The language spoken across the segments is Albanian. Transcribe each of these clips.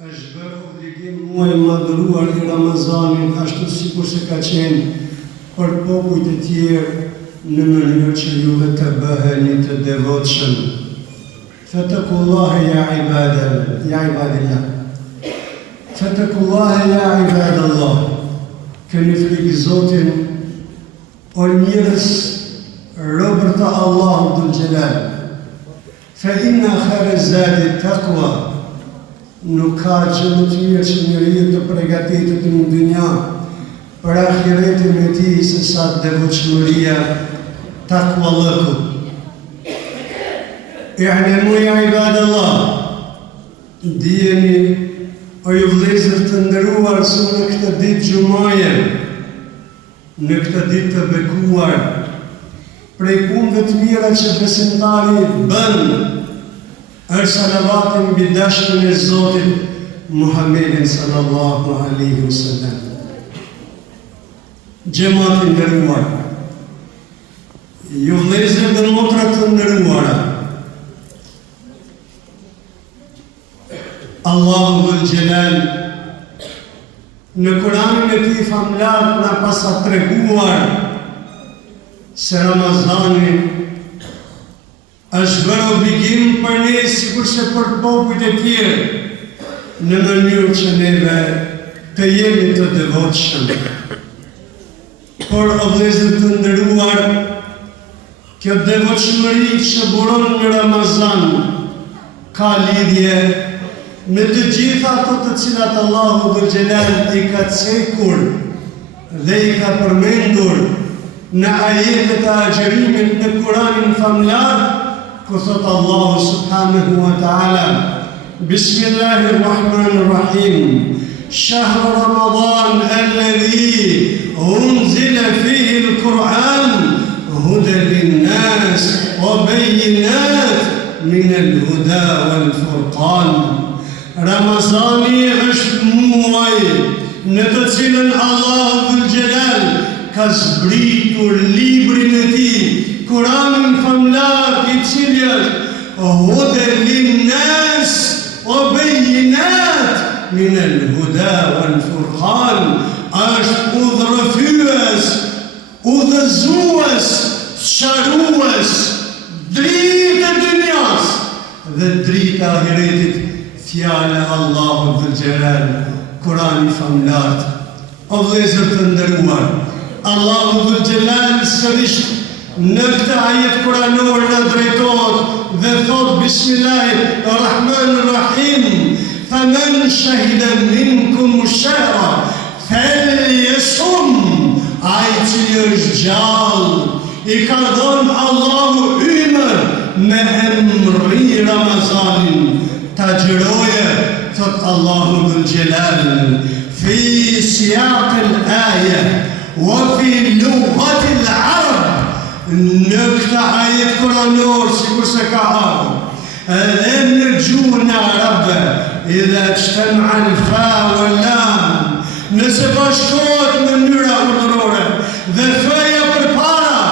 është bërë obligim muaj madhëruar i Ramazanit, ashtu sikur se ka qenë për popujt e tjerë në mënyrë që juve të bëheni të devotshëm. Fattakullaha ya ibadallah. Fattakullaha ya ibadallah. Keni frikë Zotin, o njerëz, robër të Allahut dhul Jalal. Fa inna khayra zadi taqwa. Nuk ka që më të mirë që njeriu të përgatitet në dynja për ahiretin e tij se sa devotshmëria, takvallahu. I'lamu ya ibadallah, dijeni o ju vëllezër të nderuar se në këtë ditë xumaje, në këtë ditë të bekuar, prej punëve të mira që besimtari bën është salavatin mbi dashnin e Zotit Muhammedin sallallahu alaihi wasallam. Xhamati i nderuar, ju vëllezër dhe motra të nderuara, Allahu dhul Jalal në Kur'anin e tij famlar na pasa treguar se Ramazani është bërë obligim për ne sikur se për popujt e tjerë, në mënyrë që neve të jemi të devotshëm. Por o vëllezër të nderuar, kjo devotshmëri që buron në Ramazan ka lidhje me të gjitha ato të cilat Allahu dhul Jalal i ka cekur dhe i ka përmendur në ajetet e agjerimit në Kur'anin famlar, ku thot Allahu subhanahu wa ta'ala: Bismillahirrahmanirrahim. Shahr Ramadan alladhi unzila fihi al-Qur'an hudan lin-nas wa bayyinat min al-huda wal-furqan. Ramazani është muaj në të cilën Allahu dhul Jalal ka zbritur librin e tij, Kur'anin famlar, i cili është hudan lin-nas wa bayyinat min al-huda wal-furqan, është udhërrëfyes, udhëzues, sqarues, dritë e dynjas dhe dritë e ahiretit. Fjala Allahu dhul Jalal, Kur'ani famlar. O vëllezër të nderuar, Allahu dhul Jalal sërish në këtë ajet kuranor në drejtohet dhe thot: Bismillahirrahmanirrahim. Faman shahida minkum ash-shahra falyasum. Ai që është gjallë, i ka dhënë Allahu ymër me emri Ramazanin, ta gjëroje, thot Allahu dhul Jalal, fi siyaq al-aya wa fi lughat al-arab. Në këtë ajet kuranor, sikur se ka ardhur, edhe në gjuhën arabe, idha ijtama'a al-fa wal-lam, nëse bashkohet në mënyra urdhërore dhe feja përpara,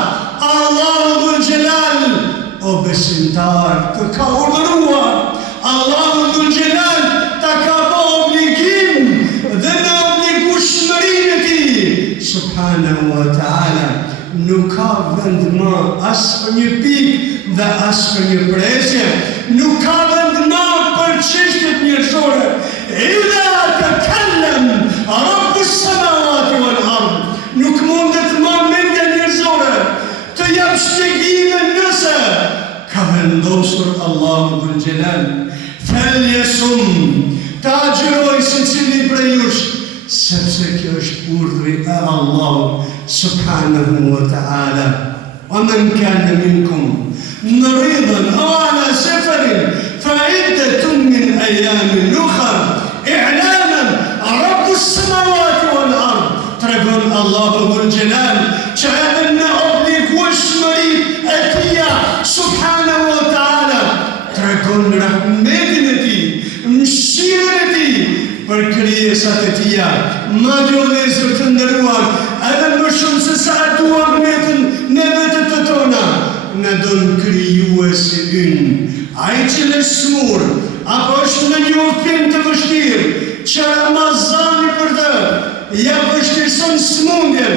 Allahu dhul Jalal, o besimtar, të ka urdhëruar, Allahu dhul Jalal ta ka bë obligim dhe në obligueshmërinë e tij subhanahu wa ta'ala. Nuk ka vend më as për një pikë dhe as për një presje, nuk ka vend më për çështjet njerëzore. Idha takallem Rabbus samawati wal ard, nuk mundet më mendja njerëzore të jap shpjegime nëse ka vendosur Allahu dhul Jalal. Falyasum, ta agjëroj secili prej jush, sepse kjo është urdhri e Allahut subhanahu wa ta'ala. Wa man kana minkum maridan aw ala safarin fa iddatun min ayamin ukhra i'laman Rabbus samawati wal ard. Tregon Allahu dhul Jalal që edhe në obligueshmëritë e tij subhanahu wa ta'ala tregon rahmetin e tij, mëshirën e tij për krijesat e tij. Madje vëllezër të nderuar, edhe më shumë se sa duam vetën në vetët të tona, në don krijuesi ynë. Ai që është smur, apo është në një udhtim të vështirë, që Ramazani për të ja vështirëson smundjen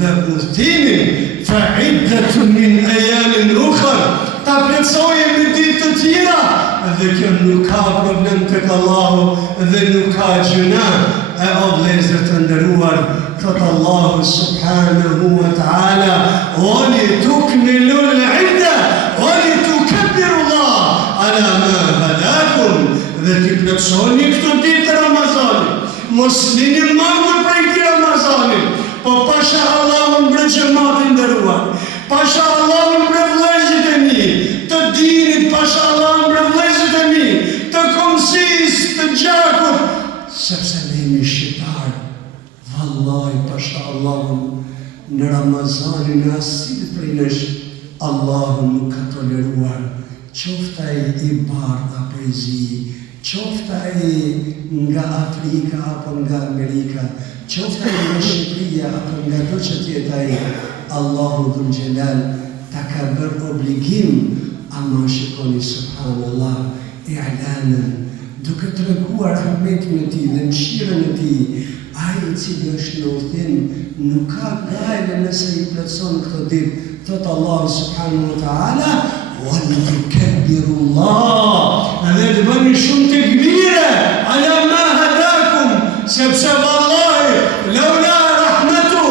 dhe udhëtimin, fa iddatun min ayamin ukhar, ta plotësojë në ditë të tjera, dhe kjo nuk ka problem tek Allahu dhe nuk ka gjuna. E o vëllezër të nderuar, thot Allahu subhanahu wa ta'ala, "Wali tukmilu al-'idda, wali tukabbiru Allah ala ma hadakum", dhe ti plotësoni këtë ditë Ramazanit. Mos lini mangur prej këtij Ramazanit, po pasha Allahun për xhamatin nderuar, pasha Allahun për vëllezërit e mi, të dinit, pasha Allahun për vëllezërit e mi, të komsisë, të gjakut, sepse ne jemi shqiptar. Vallahi, pasha Allahun, në Ramazanin e asil prej nesh, Allahun nuk ka toleruar, qofta i bardh apo i zi, qofta nga Afrika apo nga Amerika, qofta nga Shqipëria apo nga do që tjetë Allahu dhul Gjelal ta ka bërë obligim, ama shikoni subhanallah, i'lanën, duke të reguar rahmetin e ti dhe mëshirën e ti, ai cili është në udhtim, nuk ka gajle nëse i plotëson këtë ditë, thot Allah subhanahu wa ta'ala, وَلِتُكَبِّرُوا اللَّهَ, dhe të bëni shumë të gmire, ala ma hadakum, sepse vallahi, laula rahmetu,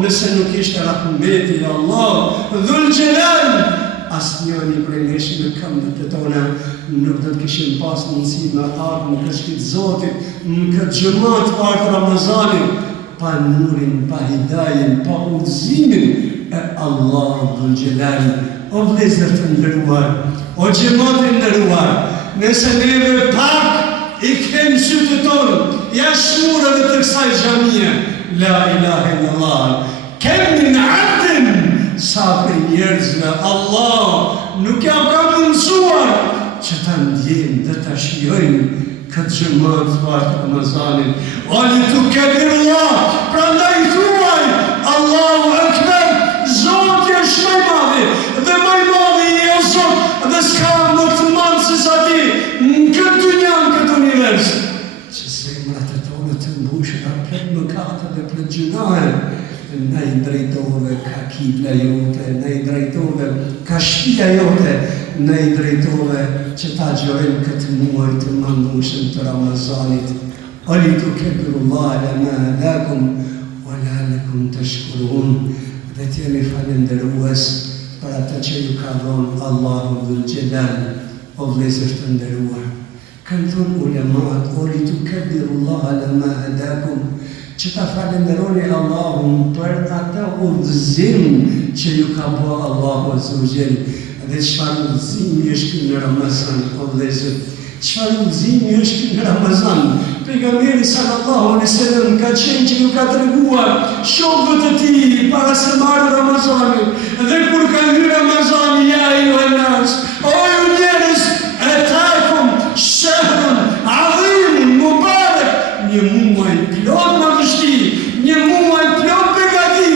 nëse nuk ishte rahmeti i Allah, dhul Gjelal, asnjëri prej nesh në këmbët e tona nuk do të kishim pas mundësi me ardhur në kështit Zotit, në këtë xhamat të Ramazanit, pa nurin, pa hidajen, pa udhëzimin e Allahut dhul Gjelal. O vëllezër të nderuar, o xhamat të nderuar, nëse neve pak i kthejmë sytë tonë jashtë mureve të kësaj xhamie, la ilaha illallah, kem min abdin, sa për njerëzve Allah nuk ja ka mundësuar që ta ndjejnë dhe ta shijojnë këtë xhamat të Ramazanit. وَلِتُكَبِّرُوا اللَّهَ, prandaj thuaj Allahu Akbar, Zoti është më i madh dhe më i madhi i o Zot, dhe s'ka më të madh se sa ti në këtë dunja, në këtë univers. Që zemrat e tona të mbushura plot mëkate dhe plot gjunahe, na i drejtove ka kibla jote, na i drejtove ka shtëpia jote, na i drejtove që ta gjojmë këtë muaj të mandueshëm të Ramazanit. وَلِتُكَبِّرُوا اللَّهَ عَلَى مَا هَدَاكُمْ وَلَعَلَّكُمْ تَشْكُرُونَ, dhe t'jemi falenderues për atë që ju ka dhënë Allahu dhul Gjelal. O vëllezër të nderuar, kanë thënë ulemat, وَلِتُكَبِّرُوا اللَّهَ عَلَى مَا هَدَاكُمْ, që ta falenderoni Allahun për atë udhëzim që ju ka bërë Allahu azza wa jall. Dhe çfarë udhëzimi është ky në Ramazan, o vëllezër? Çfarë udhëzimi është ky në Ramazan? Pejgamberi sallallahu alaihi wasallam ka qenë që ju ka treguar shokëve të tij para se marrë Ramazani, dhe kur ka hyrë Ramazani, ja ayyuhan nas, o ju njerëz, atakum shahrun adhim mubarak, një muaj plot madhështi, një muaj plot begati,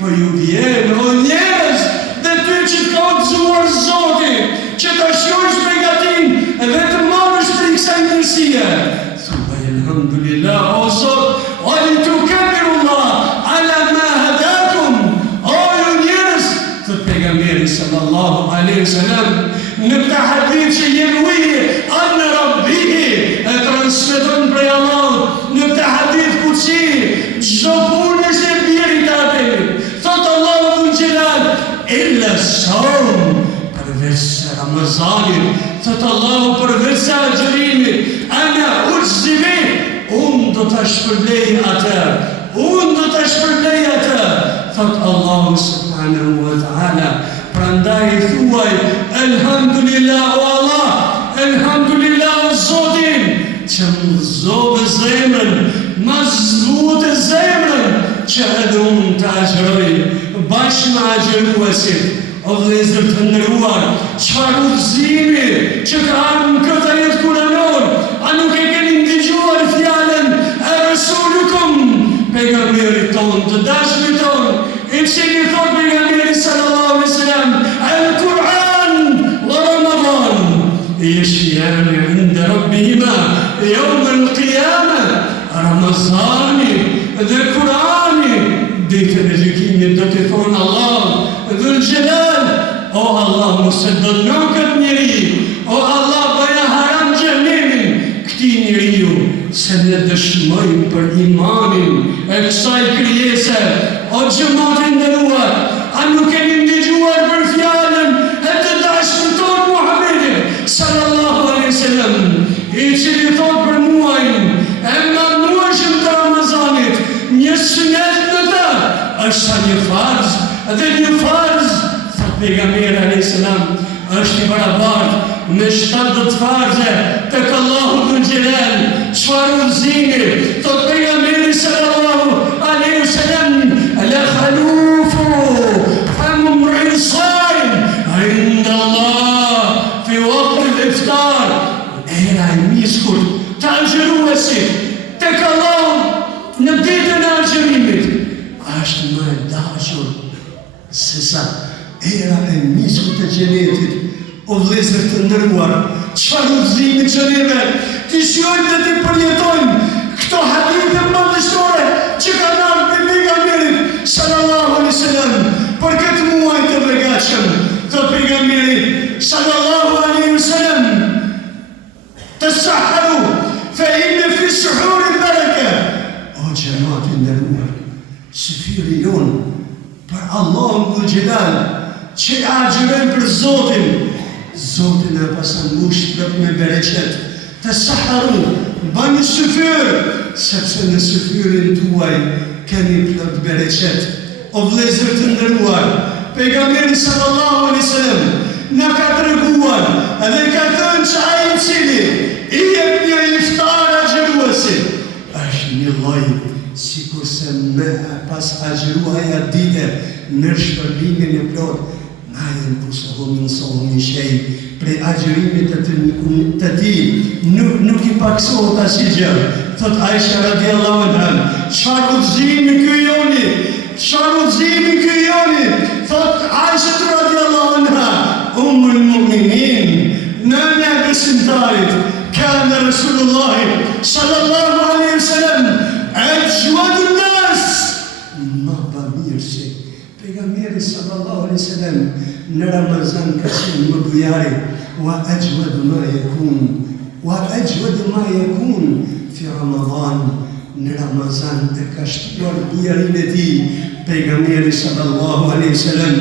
po ju vjen o njerëz, dhe ty që të ka udhëzuar Zoti, që ta shojsh begatin dhe të marrësh prej kësaj mirësie. Alhamdulillah, o Zot, وَلِتُكَبِّرُوا اللَّهَ عَلَى مَا هَدَاكُمْ, o ju njerëz, thot pejgamberi sallallahu alaihi wasallam në këtë hadith që Jerwije an Rabbihi e transmeton prej Allahut, në këtë hadith kutsi, çdo punë është e birit atë. Thot Allahu dhul Gjelal, illa sawm, përveç Ramazanit, thot Allahu përveç agjërimit, ana ujzibi, unë do të shpërblej atë, unë do të shpërblej atë, thot Allahu subhanahu wa ta'ala. Prandaj thuaj, elhamdulillah o Allah, elhamdulillah o Zotin, që më dhëzove zemrën, ma zhvute zemrën, që edhe unë të agjëroj, bashkë me agjëruesit. O vëllezër të nderuar, çfarë udhëzimi që ka ardhur në këtë jetë kuranor, a nuk e keni ndëgjuar fjalën e Resulukum, pejgamberit tonë, të dashurit tonë, i cili thot pejgamberi sallallahu alaihi wasallam, al-Quran wa Ramadan yashfi'ani 'inda rabbihima yawm al-qiyamah, Ramazani dhe Kurani, ditën e gjykimit do të thonë Allah Dhul Gjelal, o Allah mos e dëno këtë njeri, o Allah bëja haram xhenemin këtij njeriu, se ne dëshmojmë për imanin e kësaj krijese. O xhamati nderuar, a nuk keni ndëgjuar për fjalën e të dashur tonë Muhammedit sallallahu alaihi wasallam, i cili thot për muajin e mëmueshëm të Ramazanit, një sunet në të është sa një farz, dhe një farz, thot pejgamberi alayhis salam, është i barabartë me 70 farze tek Allahu Dhul Gjelal. Çfarë udhëzimi, thot pejgamberi sallallahu alaihi wasallam, la khalufu famu mri'in saim inda Allah fi waqt al-iftar. Era e miskut të agjëruesit tek Allahu në ditën e agjërimit është më e dashur se sa era e miskut të xhenetit. O vëllezër të nderuar, çfarë udhëzimi që neve të shijojmë dhe të përjetojmë këto hadithe madhështore që kanë ardhur nga pejgamberi sallallahu alaihi wasallam për këtë muaj të begatshëm. Thot pejgamberi sallallahu alaihi wasallam, tasahharu fa inna fi suhuri baraka. O xhamati nderuar, sifiri jon për Allahun Dhul Gjelal që agjërojnë për Zotin e pasangush plot me bereqet. Tasahharu, bani syfyr, sepse në syfyrin tuaj keni plot bereqet. O vëllezër të nderuar, pejgamberi sallallahu alaihi wasallam na ka treguar edhe ka thënë që ai i cili i jep një iftar agjëruesit është një lloj sikurse me pas agjëruaj atë ditë në shpërblimin e plot. Ma yanqusuhu min sawmi shay, prej agjërimit të tij nuk i paksohet asgjë. Thot Aisha radiallahu anha, çfarë udhëzimi ky joni? Çfarë udhëzimi ky joni? Thot Aisha radiallahu anha, ummul mu'minin, nëna e besimtarit, kana Rasulullah sallallahu alaihi wasallam ajwadun nas, më bamirësi. Pejgamberi sallallahu alaihi wasallam në Ramazan ka qenë më bujari, wa ajwadu ma yakun fi Ramadan. Në Ramazan e ka shtuar bujarin e tij pejgamberi sallallahu alaihi wasallam.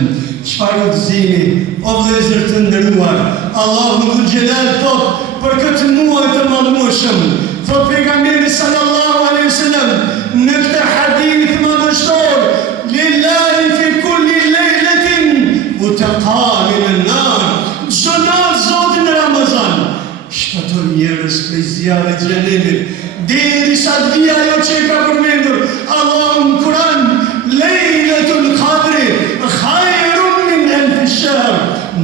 Çfarë udhëzimi, o vëllezër të nderuar, Allahu Dhul Gjelal thot për këtë muaj të madhëshëm, thot pejgamberi sallallahu alaihi wasallam në këtë hadith madhështor, lillahi fi kulli lejletin utaqa min an-nar. Çdo natë Zoti në Ramazan shpëton njerëz prej zjarrit të xhenemit, derisa të vijë ajo që ka përmendur Allahu në Kur'an, Lejletul Qadri khairun min alf shahr.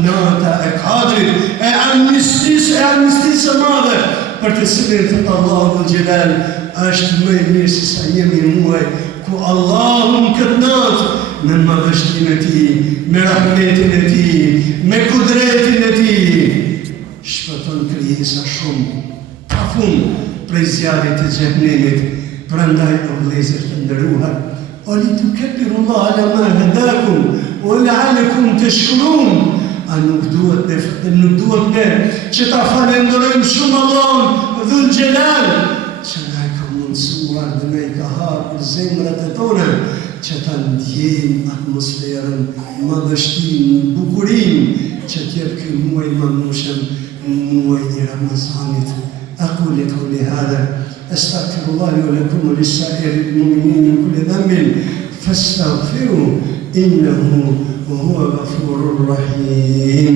Nata e Qadrit e amnistisë madhe për të cilën thot Allahu Dhul Gjelal është më e mirë se sa jemi muaj ku Allahu në këtë natë me madhështinë e tij, me rahmetin e tij, me kudretin e tij shpëton krijesa shumë pafund prej zjarrit të xhenemit. Prandaj o vëllezër të nderuar, o litukabbirullaha ala ma hadakum wa la'allakum tashkurun. A nuk duhet ne që ta falenderojmë shumë Allahun Dhul Gjelal që na ka mundësuar dhe na i ka hapur zemrat e tona që ta ndjejmë atmosferën, madhështinë, bukurinë që t'jep ky muaj madhëshëm, muaj i Ramazanit. أقول قولي هذا أستغفر الله لي ولكم ولسائر المؤمنين من كل ذنب فاستغفروا إنه هو غفور رحيم.